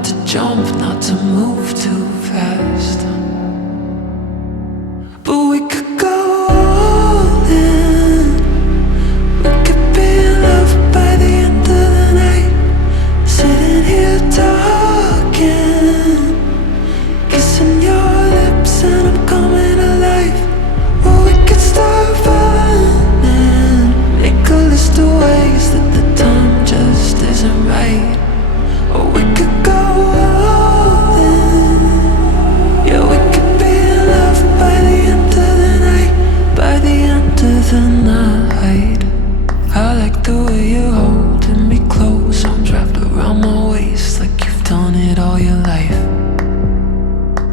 not to jump, not to move too fast. But we could go all in. We could be in love by the end of the night. Sitting here talking, kissing your lips and I'm coming alive. Or we could start running, make a list of ways that the time just isn't right. Or we could go all in. Yeah, we could be in love by the end of the night. By the end of the night. I like the way you're holding me close, arms wrapped around my waist like you've done it all your life.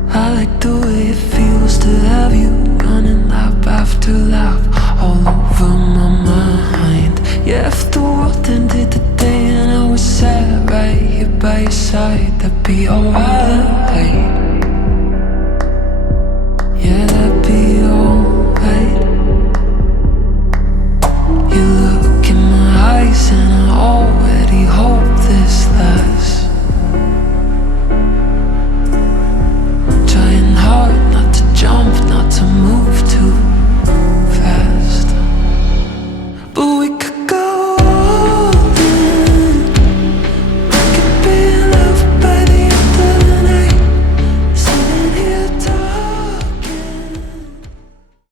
I like the way it feels to have you running lap after lap all over my mind. Yeah, if the world ended today and I was sat right here by your side, that'd be alright.